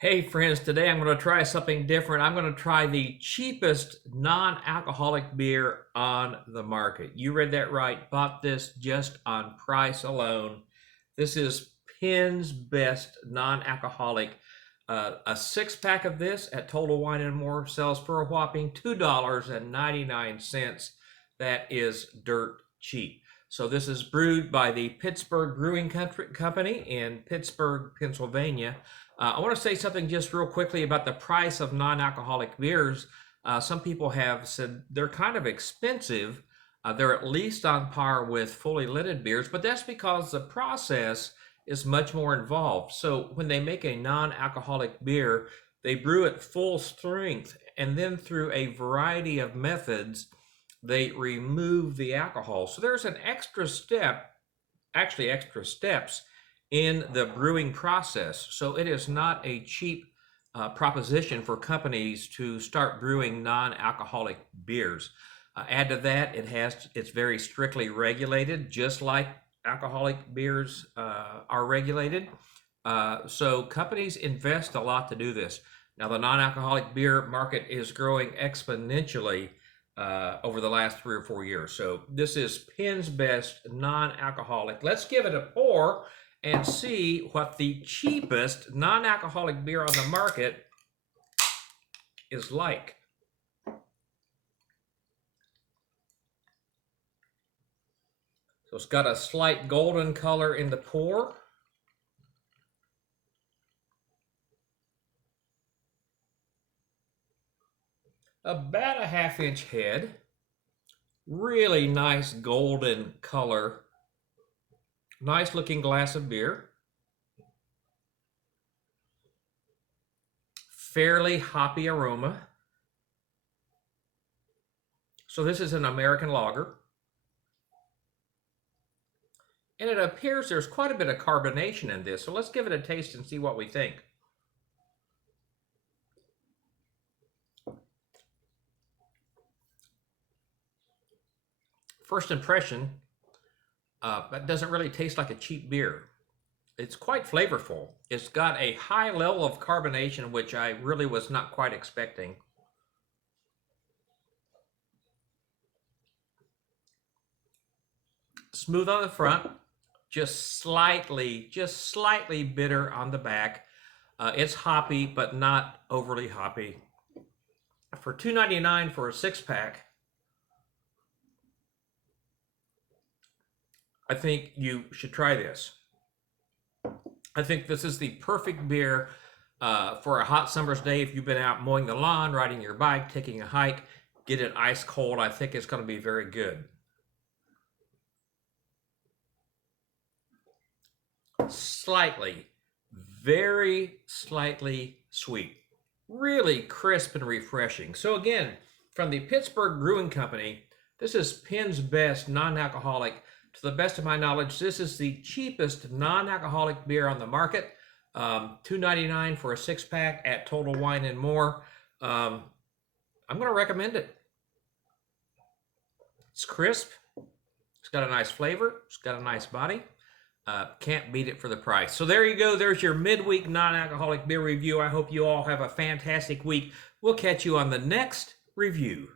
Hey friends, today I'm going to try something different. I'm going to try the cheapest non-alcoholic beer on the market. You read that right. Bought this just on price alone. This is Penn's Best non-alcoholic. A six-pack of this at Total Wine and More sells for a whopping $2.99. That is dirt cheap. So this is brewed by the Pittsburgh Brewing Company in Pittsburgh, Pennsylvania. I want to say something just real quickly about the price of non-alcoholic beers. Some people have said they're kind of expensive. They're at least on par with fully lidded beers, but that's because the process is much more involved. So when they make a non-alcoholic beer, they brew it full strength, and then through a variety of methods, they remove the alcohol. So there's an extra step, actually extra steps in the brewing process. So it is not a cheap proposition for companies to start brewing non-alcoholic beers. Add to that, it's very strictly regulated, just like alcoholic beers are regulated. So companies invest a lot to do this. Now the non-alcoholic beer market is growing exponentially over the last 3 or 4 years. So this is Penn's Best non-alcoholic. Let's give it a pour and see what the cheapest non-alcoholic beer on the market is like. So it's got a slight golden color in the pour. About a ½ inch head. Really nice golden color. Nice looking glass of beer. Fairly hoppy aroma. So this is an American lager. And it appears there's quite a bit of carbonation in this. So let's give it a taste and see what we think. First impression, that doesn't really taste like a cheap beer. It's quite flavorful. It's got a high level of carbonation, which I really was not quite expecting. Smooth on the front, just slightly bitter on the back. It's hoppy, but not overly hoppy. For $2.99 for a six-pack, I think you should try this. I think this is the perfect beer for a hot summer's day. If you've been out mowing the lawn, riding your bike, taking a hike, get it ice cold. I think it's going to be very good. Slightly, very slightly sweet. Really crisp and refreshing. So again, from the Pittsburgh Brewing Company, this is Penn's Best non-alcoholic. To the best of my knowledge, this is the cheapest non-alcoholic beer on the market. $2.99 for a six-pack at Total Wine and More. I'm going to recommend it. It's crisp. It's got a nice flavor. It's got a nice body. Can't beat it for the price. So there you go. There's your midweek non-alcoholic beer review. I hope you all have a fantastic week. We'll catch you on the next review.